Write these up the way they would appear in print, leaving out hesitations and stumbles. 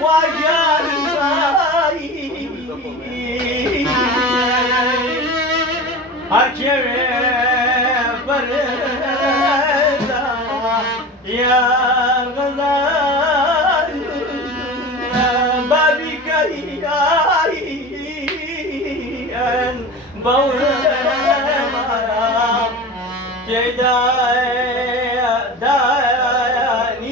خواجه هر کی بردا یار غزال بابی کیان باورم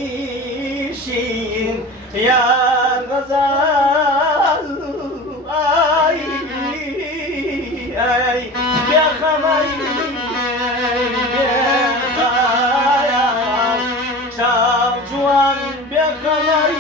دانیشین یار غزال ای یا خمای جوان بخمای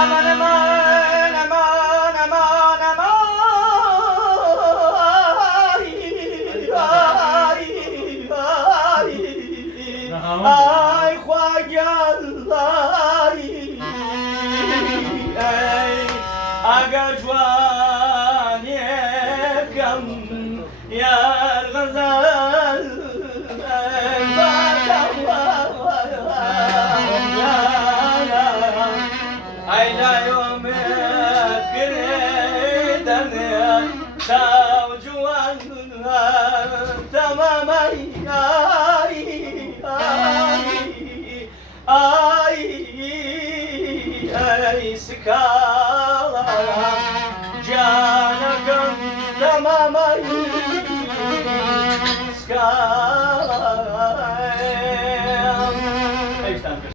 aman aman aman aman aman ay khwaja ay aga jwanekam ya ghazal ayla yom kiredan tav juan tamam ay sika